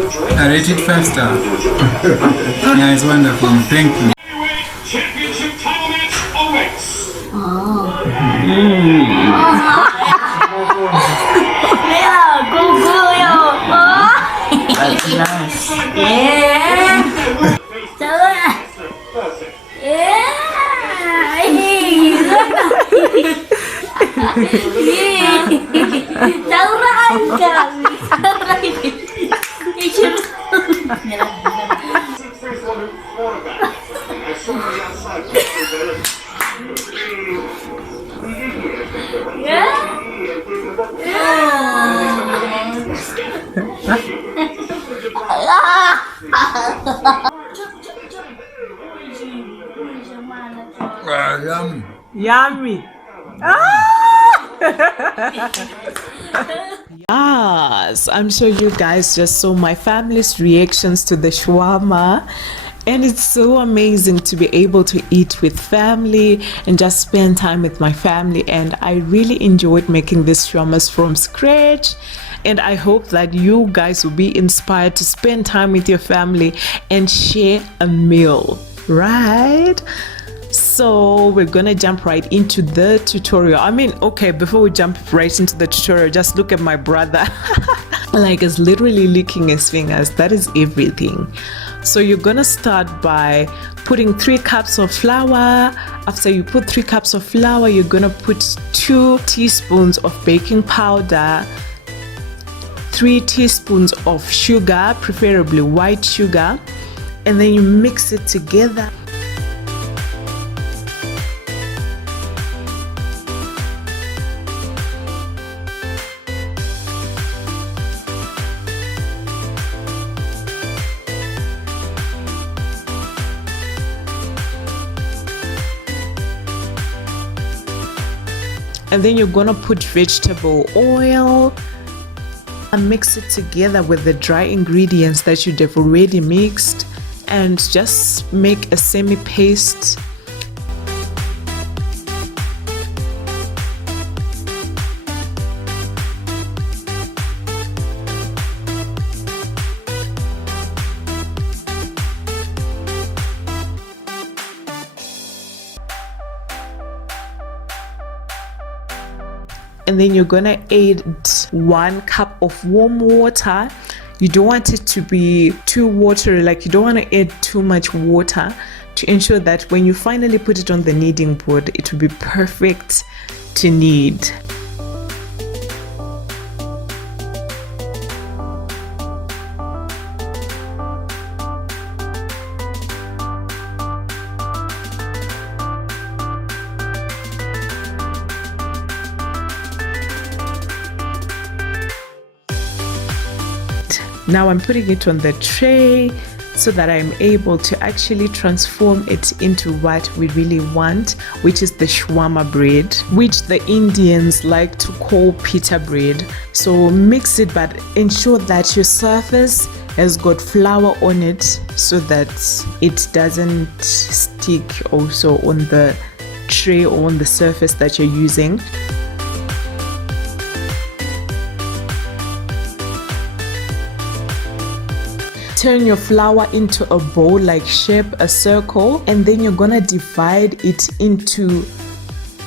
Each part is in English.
I rate it 5-star. Yeah, it's wonderful. Thank you. Championship title match awaits. Yummy. Yummy. Yes, I'm sure you guys just saw my family's reactions to the shawarma, and it's so amazing to be able to eat with family and just spend time with my family. And I really enjoyed making these shawarmas from scratch, and I hope that you guys will be inspired to spend time with your family and share a meal, right? So we're gonna jump right into the tutorial. I mean, okay, before we jump right into the tutorial, just look at my brother. Like, he's literally licking his fingers. That is everything. So you're gonna start by putting 3 cups of flour. After you put 3 cups of flour, you're gonna put 2 teaspoons of baking powder, 3 teaspoons of sugar, preferably white sugar, and then you mix it together. And then you're gonna put vegetable oil and mix it together with the dry ingredients that you'd have already mixed, and just make a semi paste. And then you're gonna add 1 cup of warm water. You don't want it to be too watery, like you don't want to add too much water, to ensure that when you finally put it on the kneading board, it will be perfect to knead. Now I'm putting it on the tray so that I'm able to actually transform it into what we really want, which is the shawarma bread, which the Indians like to call pita bread. So mix it, but ensure that your surface has got flour on it so that it doesn't stick also on the tray or on the surface that you're using. Turn your flour into a bowl-like shape, a circle, and then you're gonna divide it into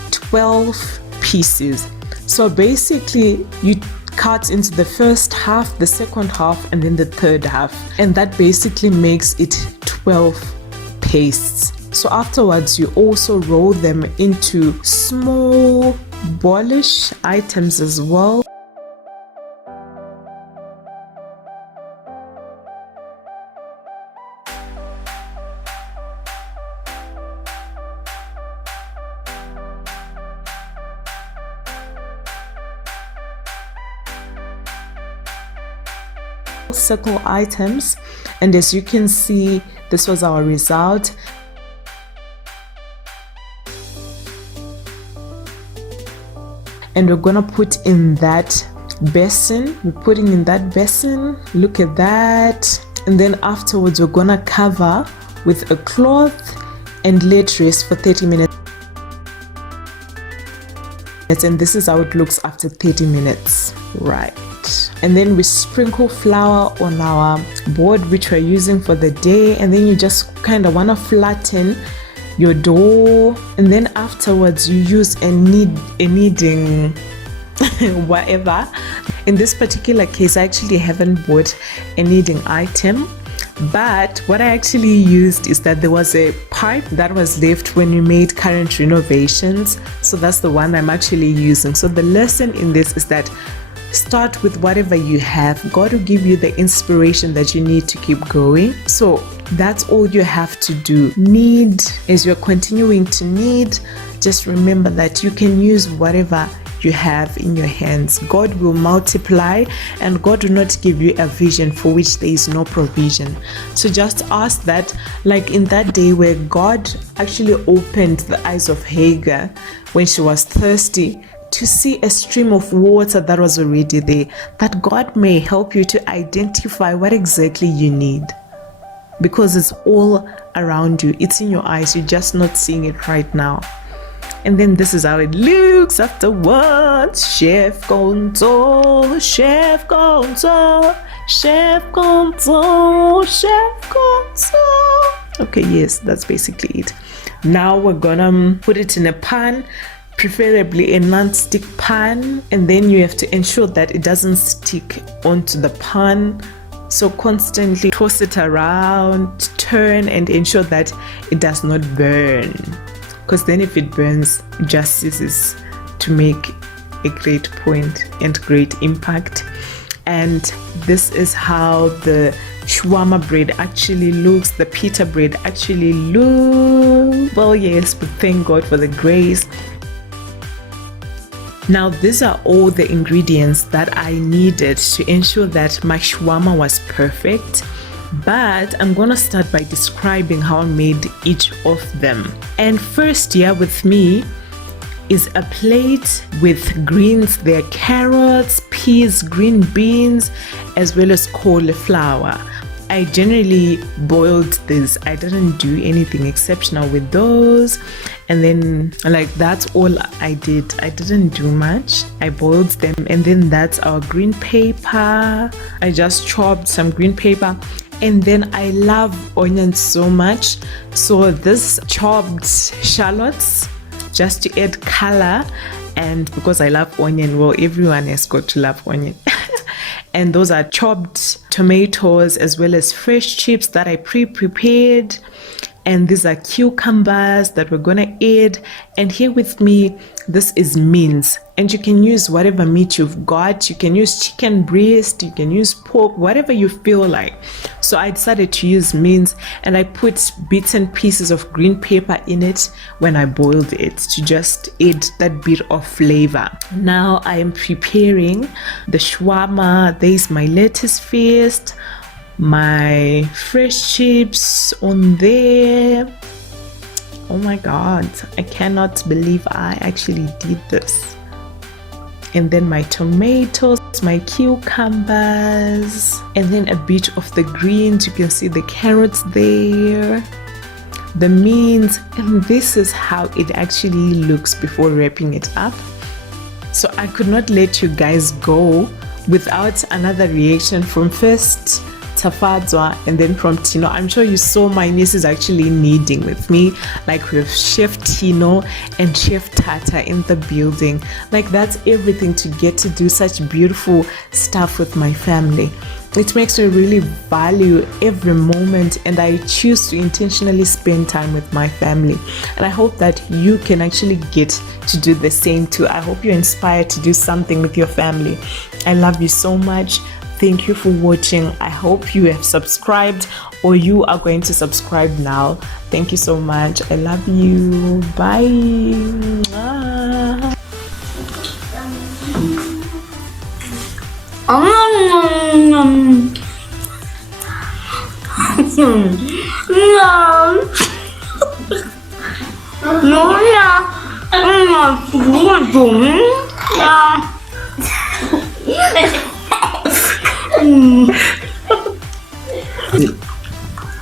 12 pieces. So basically you cut into the first half, the second half, and then the third half, and that basically makes it 12 pastes. So afterwards you also roll them into small ballish items as well. Circle items, and as you can see, this was our result. And we're gonna put in that basin. We're putting in that basin. Look at that. And then afterwards we're gonna cover with a cloth and let rest for 30 minutes. And this is how it looks after 30 minutes, right? and then we sprinkle flour on our board which we're using for the day, and then you just kind of want to flatten your dough, and then afterwards you use a kneading whatever. In this particular case, I actually haven't bought a kneading item, but what I actually used is that there was a pipe that was left when we made current renovations, so that's the one I'm actually using. So the lesson in this is that start with whatever you have. God will give you the inspiration that you need to keep going. So that's all you have to do. Knead. As you're continuing to knead, just remember that you can use whatever you have in your hands. God will multiply, and God will not give you a vision for which there is no provision. So just ask that, like in that day where God actually opened the eyes of Hagar when she was thirsty to see a stream of water that was already there, that God may help you to identify what exactly you need, because it's all around you. It's in your eyes. You're just not seeing it right now. And then this is how it looks afterwards. Chef Conso, Chef Conso, Chef Conso, Chef Conso. Okay, yes, that's basically it. Now we're gonna put it in a pan, preferably a non-stick pan, and then you have to ensure that it doesn't stick onto the pan. So constantly toss it around, turn, and ensure that it does not burn, because then if it burns, it just ceases to make a great point and great impact. And this is how the shawarma bread actually looks, the pita bread actually looks. Well, yes, but thank God for the grace. Now, these are all the ingredients that I needed to ensure that my shawarma was perfect. But I'm gonna start by describing how I made each of them. And first here with me is a plate with greens. There are carrots, peas, green beans, as well as cauliflower. I generally boiled this. I didn't do anything exceptional with those. And then like that's all I did. I didn't do much. I boiled them, and then that's our green pepper. I just chopped some green pepper. And then I love onions so much, so this chopped shallots just to add color, and because I love onion, well, everyone has got to love onion. And those are chopped tomatoes as well as fresh chips that I pre-prepared. And these are cucumbers that we're gonna add. And here with me, this is mince, and you can use whatever meat you've got. You can use chicken breast, you can use pork, whatever you feel like. So I decided to use mince, and I put bits and pieces of green pepper in it when I boiled it to just add that bit of flavor. Now I am preparing the shawarma. There's my lettuce first, my fresh chips on there. Oh my god, I cannot believe I actually did this. And then my tomatoes, my cucumbers, and then a bit of the greens. You can see the carrots there, the mince, and this is how it actually looks before wrapping it up. So I could not let you guys go without another reaction from first Tafadzwa and then from Tino. I'm sure you saw my nieces actually kneading with me, like with Chef Tino and Chef Tata in the building. Like that's everything to get to do such beautiful stuff with my family. It makes me really value every moment, and I choose to intentionally spend time with my family. And I hope that you can actually get to do the same too. I hope you're inspired to do something with your family. I love you so much. Thank you for watching. I hope you have subscribed, or you are going to subscribe now. Thank you so much. I love you. Bye.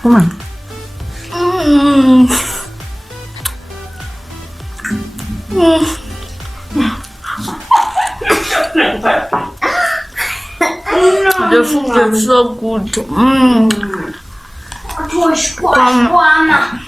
Come on. so good. Shawarma.